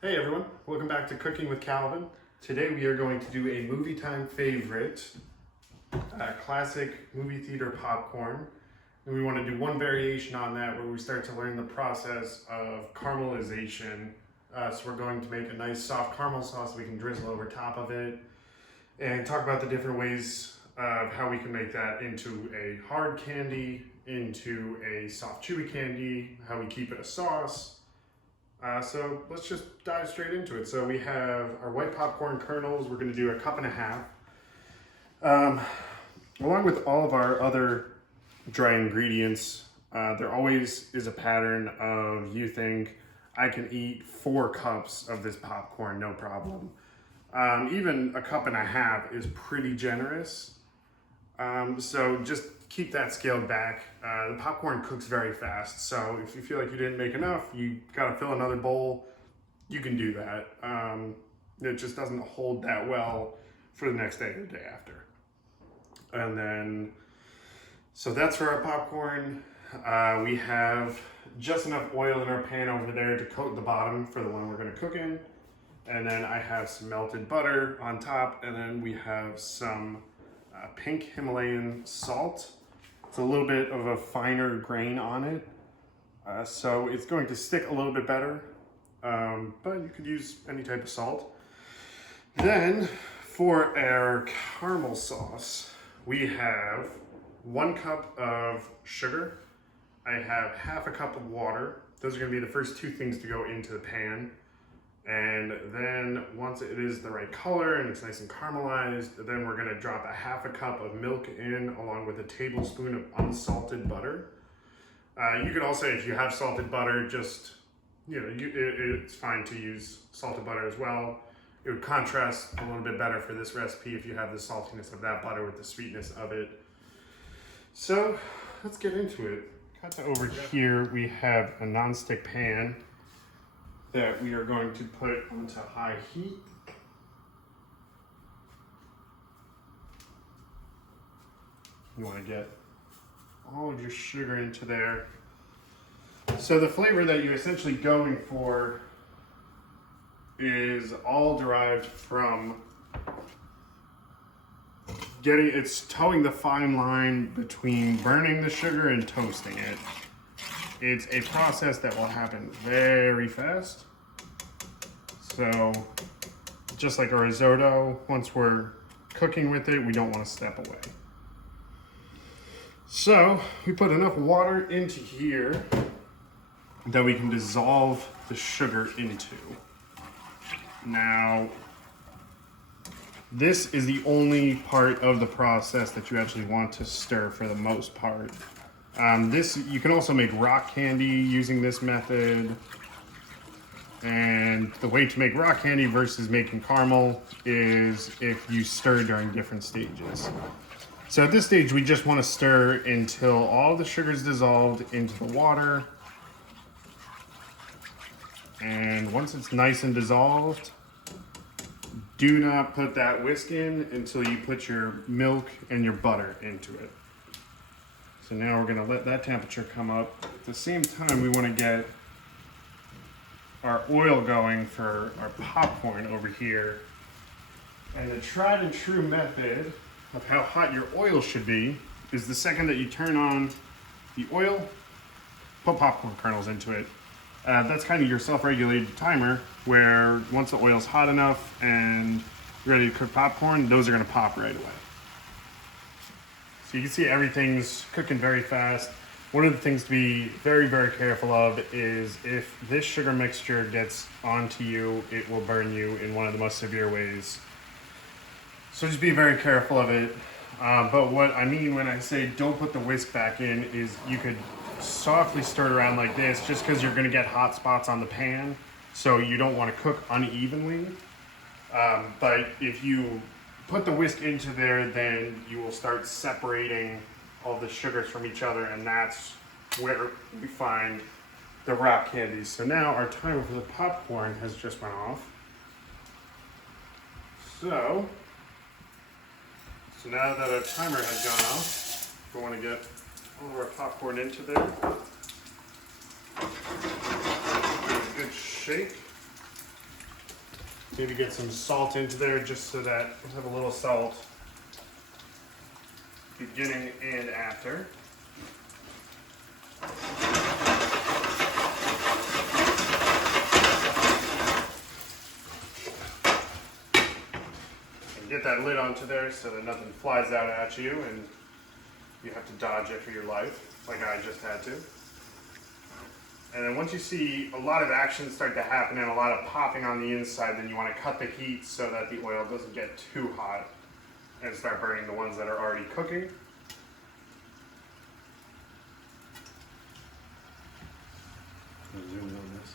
Hey everyone, welcome back to Cooking with Calvin. Today we are going to do a movie time favorite, classic movie theater popcorn. And we want to do one variation on that where we start to learn the process of caramelization. So we're going to make a nice soft caramel sauce we can drizzle over top of it and talk about the different ways of how we can make that into a hard candy, into a soft chewy candy, how we keep it a sauce. So let's just dive straight into it. So we have our white popcorn kernels. We're going to do 1.5 cups. Along with all of our other dry ingredients, there always is a pattern of you think, I can eat 4 cups of this popcorn, no problem. Even 1.5 cups is pretty generous. So just keep that scaled back. The popcorn cooks very fast, so if you feel like you didn't make enough, you gotta fill another bowl, you can do that. It just doesn't hold that well for the next day or the day after. And then, so that's for our popcorn. We have just enough oil in our pan over there to coat the bottom for the one we're gonna cook in. And then I have some melted butter on top, and then we have some pink Himalayan salt. It's a little bit of a finer grain on it, so it's going to stick a little bit better, but you could use any type of salt. Then for our caramel sauce, we have 1 cup of sugar. I have 1/2 cup of water. Those are going to be the first 2 things to go into the pan. And then once it is the right color and it's nice and caramelized, then we're gonna drop 1/2 cup of milk in along with a tablespoon of unsalted butter. You could also, if you have salted butter, just, it's fine to use salted butter as well. It would contrast a little bit better for this recipe if you have the saltiness of that butter with the sweetness of it. So let's get into it. Over here we have a nonstick pan that we are going to put onto high heat. You want to get all of your sugar into there. So the flavor that you're essentially going for is all derived from it's towing the fine line between burning the sugar and toasting it. It's a process that will happen very fast. So just like a risotto, once we're cooking with it, we don't want to step away. So we put enough water into here that we can dissolve the sugar into. Now, this is the only part of the process that you actually want to stir for the most part. You can also make rock candy using this method. And the way to make rock candy versus making caramel is if you stir during different stages. So at this stage, we just want to stir until all the sugar is dissolved into the water. And once it's nice and dissolved, do not put that whisk in until you put your milk and your butter into it. So now we're going to let that temperature come up. At the same time, we want to get our oil going for our popcorn over here. And the tried and true method of how hot your oil should be is the second that you turn on the oil, put popcorn kernels into it. That's kind of your self-regulated timer where once the oil's hot enough and you're ready to cook popcorn, those are going to pop right away. So you can see everything's cooking very fast. One of the things to be very, very careful of is if this sugar mixture gets onto you, it will burn you in one of the most severe ways. So just be very careful of it. But what I mean when I say don't put the whisk back in is you could softly stir it around like this just because you're gonna get hot spots on the pan. So you don't wanna cook unevenly. But if you put the whisk into there, then you will start separating all the sugars from each other, and that's where we find the rock candies. So now our timer for the popcorn has just went off. So now that our timer has gone off, we want to get all of our popcorn into there. Give it a good shake. Maybe get some salt into there just so that we have a little salt beginning and after. And get that lid onto there so that nothing flies out at you and you have to dodge it for your life, like I just had to. And then once you see a lot of action start to happen and a lot of popping on the inside, then you want to cut the heat so that the oil doesn't get too hot and start burning the ones that are already cooking. Zoom in on this.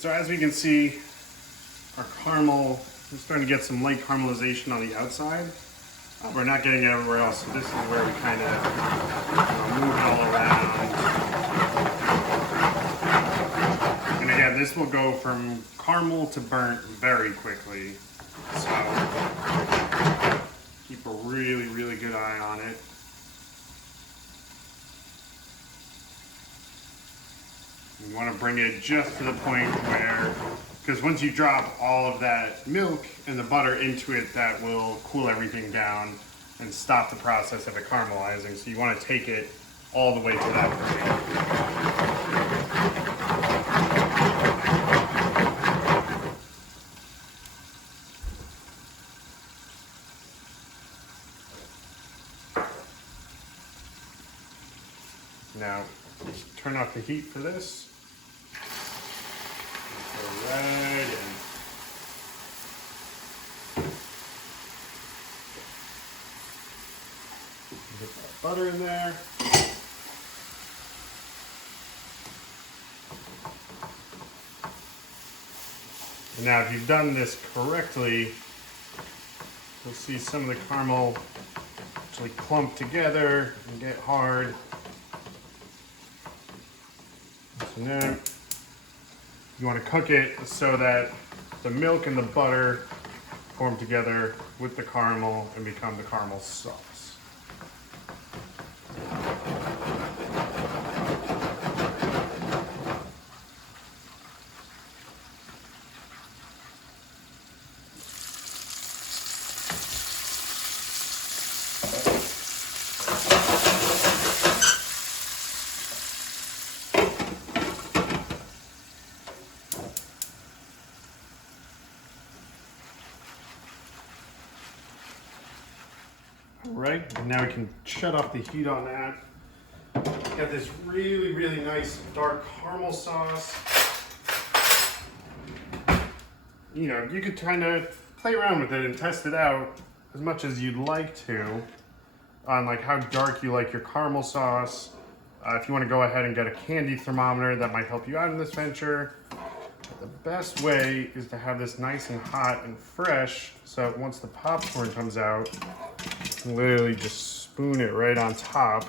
So as we can see, our caramel is starting to get some light caramelization on the outside. We're not getting it everywhere else, so this is where we kind of move it all around. And again, this will go from caramel to burnt very quickly. So keep a really, really good eye on it. You want to bring it just to the point where, because once you drop all of that milk and the butter into it, that will cool everything down and stop the process of it caramelizing. So you want to take it all the way to that point. Now, turn off the heat for this. Go right in. Get that butter in there. And now if you've done this correctly, you'll see some of the caramel actually clump together and get hard. So now you want to cook it so that the milk and the butter form together with the caramel and become the caramel sauce. Right, and now we can shut off the heat on that. Got this really, really nice dark caramel sauce. You know, you could kind of play around with it and test it out as much as you'd like to on like how dark you like your caramel sauce. If you want to go ahead and get a candy thermometer, that might help you out in this venture. The best way is to have this nice and hot and fresh, so once the popcorn comes out, you can literally just spoon it right on top.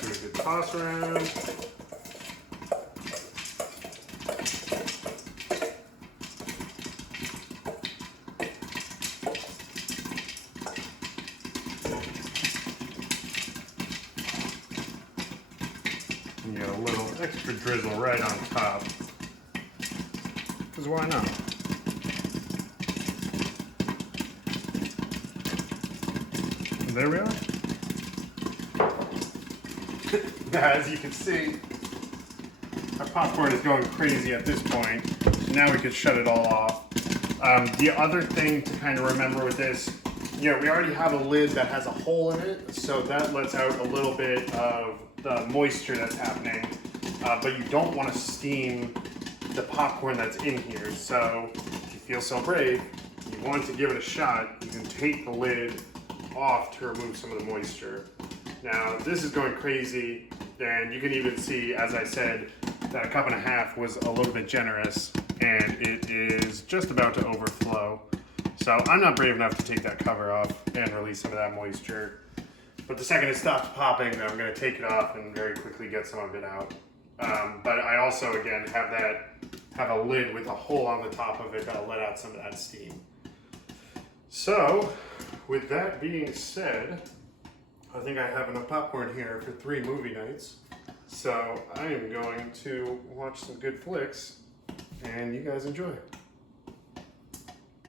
Do a good toss around. You know, a little extra drizzle right on top. Because why not? And there we are. Now, as you can see, our popcorn is going crazy at this point. So now we could shut it all off. The other thing to kind of remember with this, you know, we already have a lid that has a hole in it, so that lets out a little bit of the moisture that's happening, but you don't want to steam the popcorn that's in here. So if you feel so brave, you want to give it a shot, you can take the lid off to remove some of the moisture. Now this is going crazy, and you can even see, as I said, that a cup and a half was a little bit generous, and it is just about to overflow. So I'm not brave enough to take that cover off and release some of that moisture. But the second it stops popping, I'm going to take it off and very quickly get some of it out. But I also, again, have a lid with a hole on the top of it that'll let out some of that steam. So, with that being said, I think I have enough popcorn here for 3 movie nights. So I am going to watch some good flicks, and you guys enjoy.